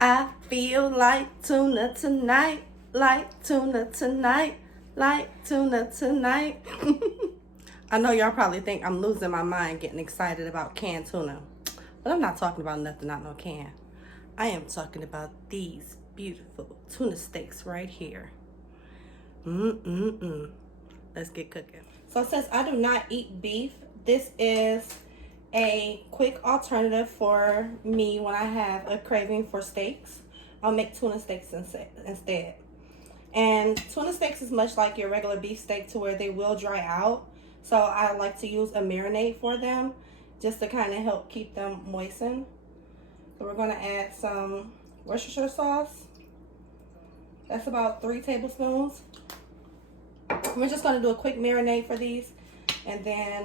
I feel like tuna tonight, like tuna tonight, like tuna tonight. I know y'all probably think I'm losing my mind getting excited about canned tuna, but I'm not talking about nothing not no can. I am talking about these beautiful tuna steaks right here. Let's get cooking. So since I do not eat beef, this is a quick alternative for me when I have a craving for steaks. I'll make tuna steaks instead. And tuna steaks is much like your regular beef steak to where they will dry out. So I like to use a marinade for them just to kind of help keep them moistened. So we're going to add some Worcestershire sauce. That's about 3 tablespoons. We're just going to do a quick marinade for these and then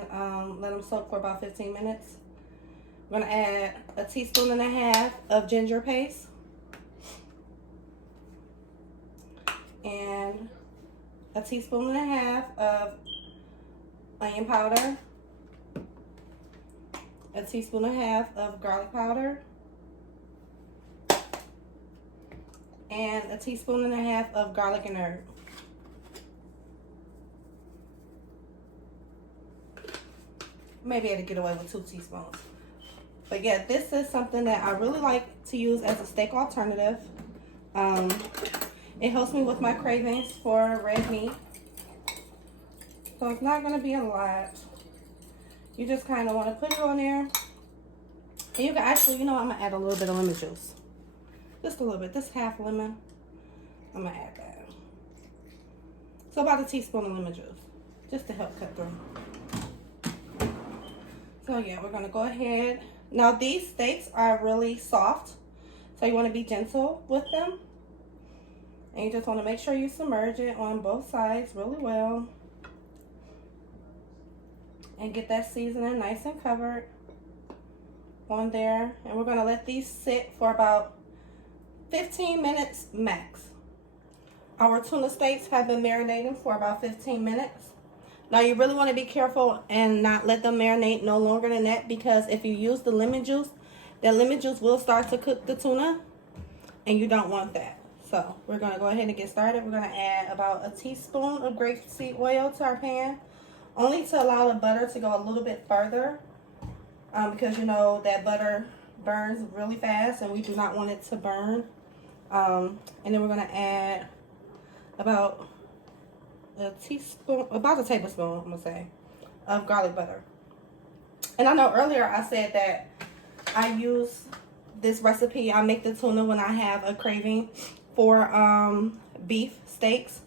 let them soak for about 15 minutes. We're going to add a teaspoon and a half of ginger paste and a teaspoon and a half of onion powder, a teaspoon and a half of garlic powder, and a teaspoon and a half of garlic and herb. Maybe I had to get away with 2 teaspoons. But yeah, this is something that I really like to use as a steak alternative. It helps me with my cravings for red meat. So it's not going to be a lot. You just kind of want to put it on there. And you can actually, I'm going to add a little bit of lemon juice. Just a little bit. This half lemon. I'm going to add that. So about a teaspoon of lemon juice. Just to help cut through. So yeah, we're going to go ahead. Now these steaks are really soft. So you want to be gentle with them. And you just want to make sure you submerge it on both sides really well. And get that seasoning nice and covered on there. And we're going to let these sit for about 15 minutes max. Our tuna steaks have been marinating for about 15 minutes. Now you really want to be careful and not let them marinate no longer than that, because if you use the lemon juice, that lemon juice will start to cook the tuna and you don't want that. So we're going to go ahead and get started. We're going to add about a teaspoon of grapeseed oil to our pan, only to allow the butter to go a little bit further, because that butter burns really fast and we do not want it to burn. And then we're going to add about a tablespoon, I'm going to say, of garlic butter. And I know earlier I said that I use this recipe. I make the tuna when I have a craving for beef steaks.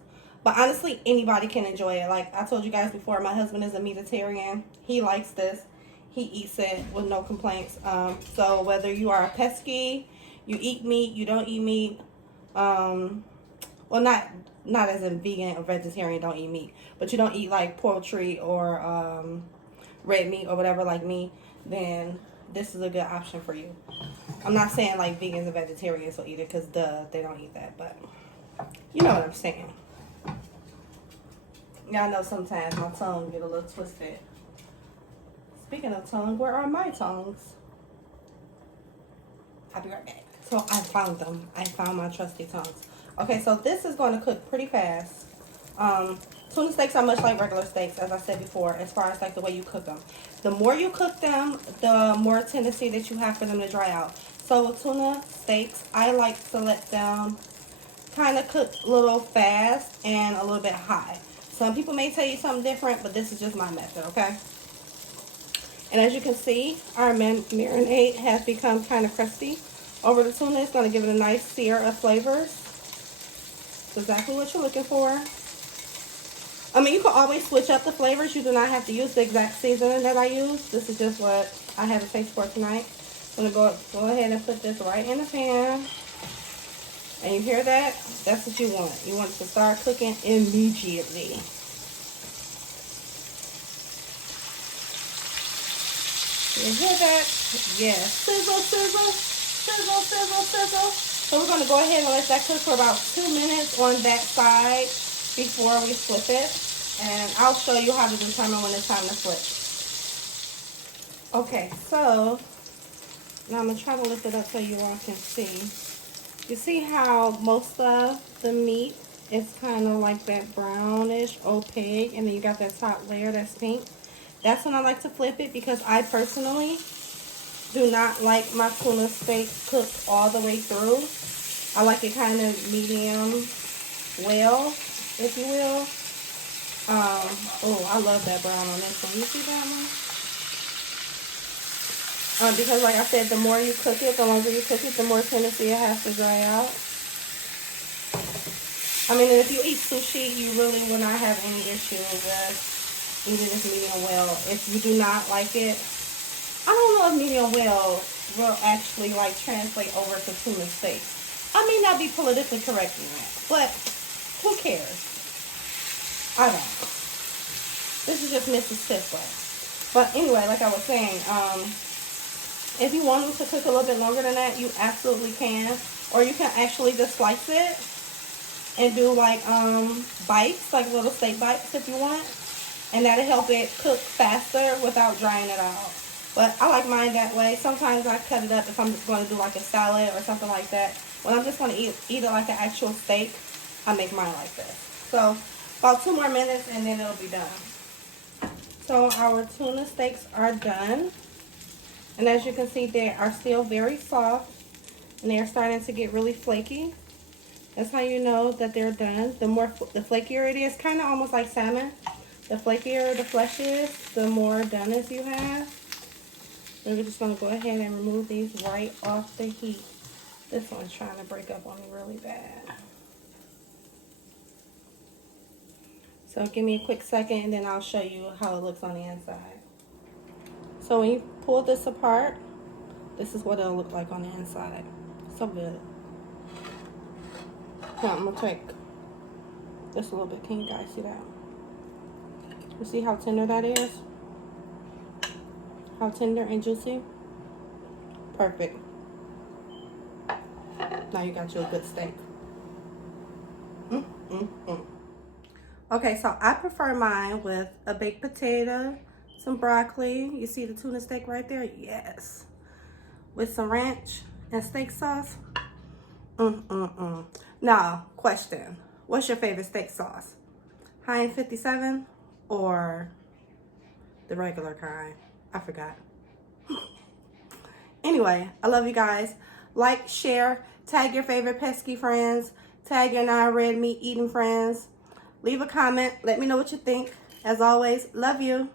But honestly, anybody can enjoy it. Like I told you guys before, my husband is a meatitarian. He likes this. He eats it with no complaints. So whether you are a pesky, you eat meat, you don't eat meat, well, not as in vegan or vegetarian, don't eat meat, but you don't eat like poultry or red meat or whatever like me, then this is a good option for you. I'm not saying like vegans and vegetarians will eat it, because they don't eat that, but you know what I'm saying. Y'all know sometimes my tongue get a little twisted. Speaking of tongue, where are my tongues? I'll be right back. So I found them. I found my trusty tongues. Okay, so this is going to cook pretty fast. Tuna steaks are much like regular steaks, as I said before, as far as like the way you cook them. The more you cook them, the more tendency that you have for them to dry out. So with tuna steaks, I like to let them kind of cook a little fast and a little bit high. Some people may tell you something different, but this is just my method, okay? And as you can see, our marinade has become kind of crusty over the tuna. It's going to give it a nice sear of flavors. That's exactly what you're looking for. I mean, you can always switch up the flavors. You do not have to use the exact seasoning that I use. This is just what I have a taste for tonight. I'm going to go ahead and put this right in the pan. And you hear that? That's what you want. You want it to start cooking immediately. You hear that? Yes. Sizzle, sizzle, sizzle, sizzle, sizzle. So we're going to go ahead and let that cook for about 2 minutes on that side before we flip it. And I'll show you how to determine when it's time to flip. Okay, so now I'm going to try to lift it up so you all can see. You see how most of the meat is kind of like that brownish, opaque, and then you got that top layer that's pink? That's when I like to flip it, because I personally do not like my tuna steak cooked all the way through. I like it kind of medium well, if you will. Oh, I love that brown on this one. You see that one? Because like I said, the more you cook it, the longer you cook it, the more tendency it has to dry out. I mean, if you eat sushi, you really will not have any issue with eating this medium well. If you do not like it, I don't know if medium well will actually like translate over to tuna steak. I may not be politically correct in that, but who cares? I don't. This is just Mrs. Tiffler. But anyway, like I was saying, if you want them to cook a little bit longer than that, you absolutely can. Or you can actually just slice it and do like bites, like little steak bites if you want. And that'll help it cook faster without drying it out. But I like mine that way. Sometimes I cut it up if I'm just going to do like a salad or something like that. When I'm just going to eat it like an actual steak, I make mine like this. So about 2 more minutes and then it'll be done. So our tuna steaks are done. And as you can see, they are still very soft. And they are starting to get really flaky. That's how you know that they're done. The flakier it is, kind of almost like salmon. The flakier the flesh is, the more doneness you have. And we're just going to go ahead and remove these right off the heat. This one's trying to break up on me really bad. So give me a quick second and then I'll show you how it looks on the inside. So when you pull this apart, this is what it'll look like on the inside. So good. Now I'm going to take this a little bit. Can you guys see that? You see how tender that is? How tender and juicy? Perfect. Now you got your good steak. Okay, so I prefer mine with a baked potato, some broccoli. You see the tuna steak right there? Yes. With some ranch and steak sauce. Now, question. What's your favorite steak sauce? Heinz 57 or the regular kind? I forgot. Anyway, I love you guys. Like, share, tag your favorite pesky friends, tag your non-red meat eating friends. Leave a comment. Let me know what you think. As always, love you.